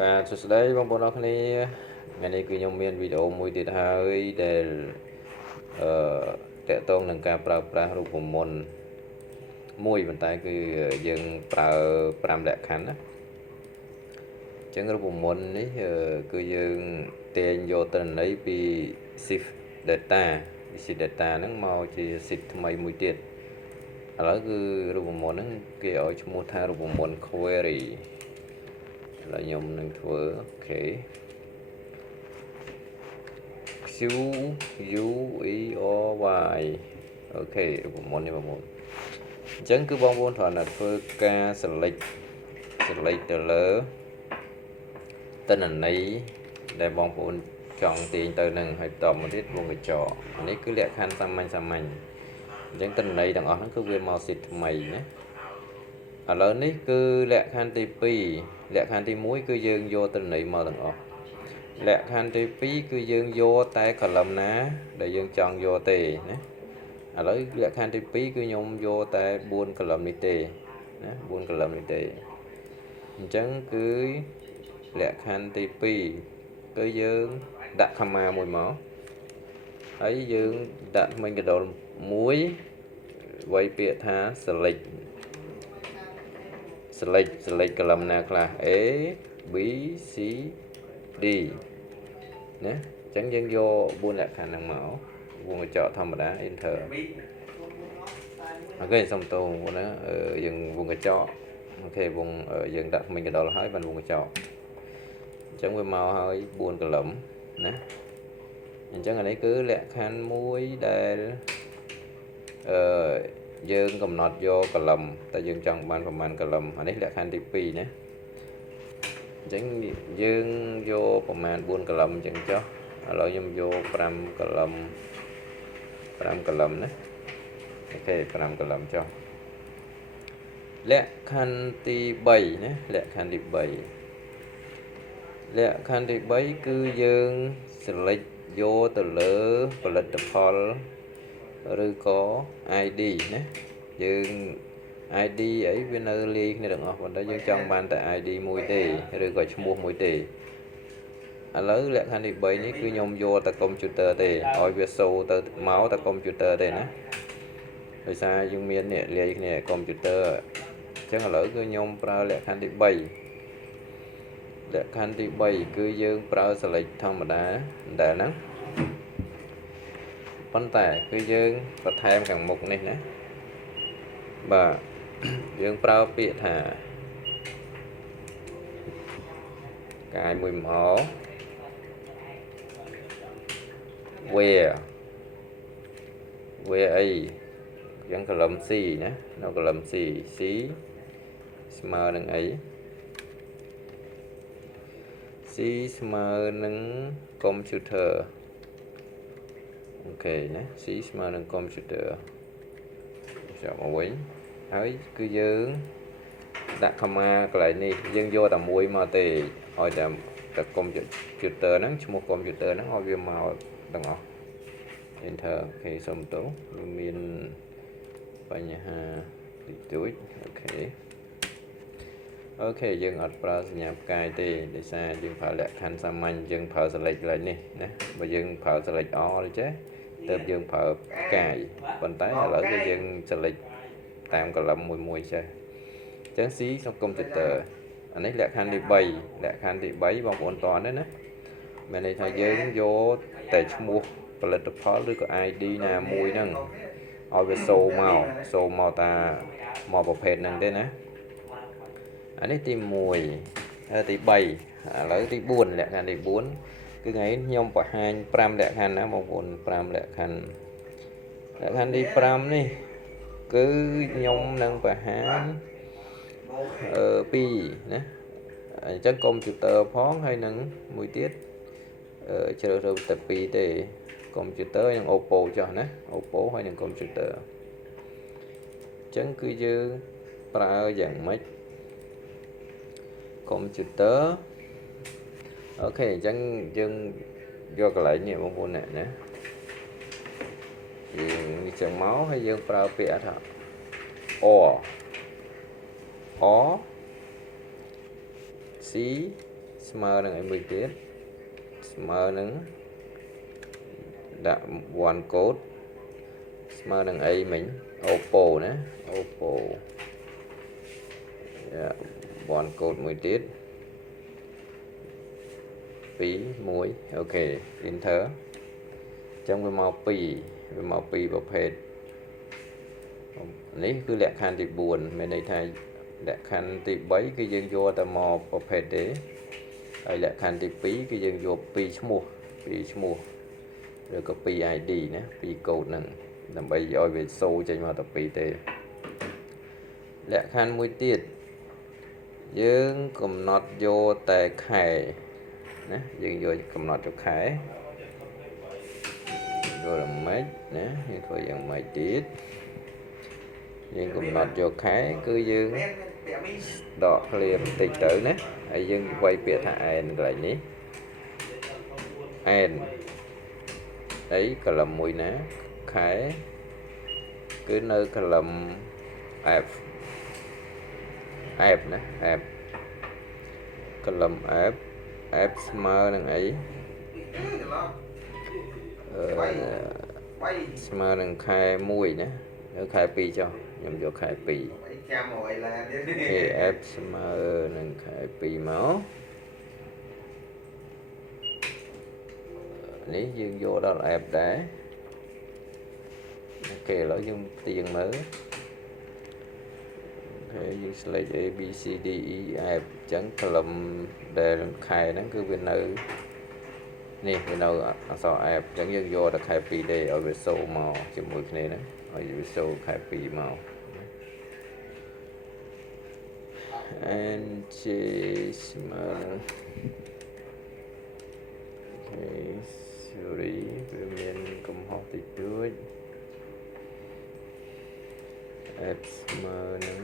បាទសួស្តីបងប្អូនអរគ្នាថ្ងៃនេះគឺខ្ញុំមានវីដេអូមួយទៀតហើយដែលតាក់ទងនឹងការប្រើប្រាស់រូបមន្តមួយប៉ុន្តែគឺយើងប្រើ5លក្ខខណ្ឌណាអញ្ចឹងរូបមន្តនេះគឺយើងទាញយកទិន្នន័យពី shift data ហ្នឹងមកជា shift ថ្មីមួយទៀតឥឡូវគឺរូបមន្តហ្នឹងគេឲ្យឈ្មោះថារូបមន្ត query ឥឡូវខ្ញុំនឹងធ្វើអូខេ Q U E O Y អូខេរូបមន្តនេះបងប្អូនអញ្ចឹងគឺបងប្អូនត្រូវតែធ្វើការ select ទៅលើទិន្នន័យដែលបងប្អូនចង់ទាញទៅនឹងហើយតមកទៀតវងកញ្ចក់នេះគឺលក្ខខណ្ឌសាមញ្ញអញ្ចឹងទិន្នន័យទាំងអស់ហ្នឹងគឺវាមកសិតថ្មីណាឥឡូវនេះគឺលក្ខខណ្ឌទី2លក្ខខណ្ឌទី1គឺយើងយកទិន្នន័យមកទាំងអស់លក្ខខណ្ឌទី2គឺយើងយកតែ column ណាដែលយើងចង់យកទេណាឥឡូវលក្ខខណ្ឌទី2គឺខ្ញុំយកតែ4 column នេះទេណា4 column នេះទេអញ្ចឹងគឺលក្ខខណ្ឌទី2គឺយើងដាក់ comma មួយមកហើយយើងដាក់ថ្មីកណ្ដុរមួយវាយពាក្យថា select column ណាខ្លះ A B C D ណាអញ្ចឹងយើងយក4លក្ខខណ្ឌហ្នឹងមកវងកញ្ចក់ធម្មតា enter អូខេសុំទោសបងណាយើងវងកញ្ចក់អូខេវងយើងដាក់ថ្មីកណ្ដុរហើយបានវងកញ្ចក់អញ្ចឹងវាមកហើយ4 column ណាអញ្ចឹងអានេះគឺលក្ខខណ្ឌមួយដែលយើងកំណត់យក column តែយើងចង់បានប្រមាណ column អានេះលក្ខខណ្ឌទី2ណាអញ្ចឹងយើងយកប្រមាណ4 column អញ្ចឹងចុះឥឡូវខ្ញុំយក5 column ណាអូខេ5 column ចុះលក្ខខណ្ឌទី3ណាលក្ខខណ្ឌទី3គឺយើង select យកទៅលើផលិតផលឬក៏ ID ណាយើង ID អីវានៅលាយគ្នាទាំងអស់ប៉ុន្តែយើងចង់បានតែ ID មួយទេឬក៏ឈ្មោះមួយទេឥឡូវលក្ខខណ្ឌទី3នេះគឺខ្ញុំយកតែកុំព្យូទ័រទេឲ្យវាសូទៅមកតែកុំព្យូទ័រទេណាដោយសារយើងមាននេះលាយគ្នាកុំព្យូទ័រអញ្ចឹងឥឡូវគឺខ្ញុំប្រើលក្ខខណ្ឌទី3គឺយើងប្រើ select ធម្មតាដែលហ្នឹងប៉ុន្តែគឺយើងបន្ថែមខាងមុខនេះណាបាទយើងប្រើពាក្យថាកាយមួយមក where អីយ៉ាង column C ណានៅ column C ស្មើនឹងអី C ស្មើនឹង computer អូខេណា C ស្មើនឹង computer ចាប់មកវិញហើយគឺយើងដាក់ comma កន្លែងនេះយើងយកតែមួយមកទេឲ្យតែ computer ហ្នឹងឈ្មោះ computer ហ្នឹងឲ្យវាមកទាំងអស់ enter អូខេសុំទោសមានបញ្ហាតិចតួចអូខេយើងអត់ប្រើសញ្ញាផ្កាយទេដោយសារយើងប្រើលក្ខខណ្ឌសាមញ្ញយើងប្រើ select កន្លែងនេះណាបើយើងប្រើ select all ទេចេះទើបយើងប្រើផ្កាយប៉ុន្តែឥឡូវគឺយើង select តាម column មួយចេះអញ្ចឹង C ក្នុង computer អានេះលក្ខខណ្ឌទី3បងប្អូនតន់ទេណាមានន័យថាយើងយកតែឈ្មោះផលិតផលឬក៏ ID ណាមួយហ្នឹងឲ្យវាសូមកតាមកប្រភេទហ្នឹងទេណាអានេះទី1ទី3ឥឡូវទី4លក្ខខណ្ឌទី4គឺថ្ងៃនេះខ្ញុំបង្ហាញ5លក្ខខណ្ឌណាបងប្អូន5លក្ខខណ្ឌទី5នេះគឺខ្ញុំនឹងបង្ហាញ2ណាអញ្ចឹង computer ផងហើយនឹងមួយទៀតជ្រើសរើសតែ2ទេ computer និង Oppo ចុះណា Oppo ហើយនឹង computer អញ្ចឹងគឺយើងប្រើយ៉ាងម៉េច computer អូខេអញ្ចឹងយើងយកកន្លែងនេះបងប្អូនណាយើងចឹងមកហើយយើងប្រើពាក្យថា or C ស្មើនឹងអីមួយទៀតស្មើនឹងដាក់ one code ស្មើនឹងអីមិញ Oppo ណា Oppo one code មួយទៀត2 1អូខេ enter ចឹងវាមក2ប្រភេទនេះគឺលក្ខខណ្ឌទី4មានន័យថាលក្ខខណ្ឌទី3គឺយើងយកតែមកប្រភេទទេហើយលក្ខខណ្ឌទី2គឺយើងយក2ឈ្មោះឬក៏2 ID ណា2 code ហ្នឹងដើម្បីឲ្យវាសូចេញមកតែ2ទេលក្ខខណ្ឌមួយទៀតយើងកំណត់យកតែខែណាយើងយកកំណត់យកខែយករំេចណាយើងធ្វើយ៉ាងម៉េចទៀតយើងកំណត់យកខែគឺយើងដកឃ្លាបន្តិចទៅណាហើយយើងវាយពាក្យថា n កន្លែងនេះ n អីកលឹមមួយណាខែគឺនៅកលឹម f ណា f កលឹម f ស្មើនឹងអីស្មើនឹងខែ1ណានៅខែ2ចុះខ្ញុំយកខែ2KF ស្មើនឹងខែ2មកនេះយើងយកដល់ F ដែរអូខេឥឡូវយើងទាញមើលអូខេយើង select A B C D E F អញ្ចឹងកលឹមដែលខែហ្នឹងគឺវានៅនេះវានៅអក្សរ F អញ្ចឹងយើងយកតែខែ2ដែរឲ្យវាសូមកជាមួយគ្នាហ្នឹងឲ្យវាសូខែ2មកand J ស្មើនឹង okay sorry វាមានកំហុសតិចតួច F ស្មើនឹង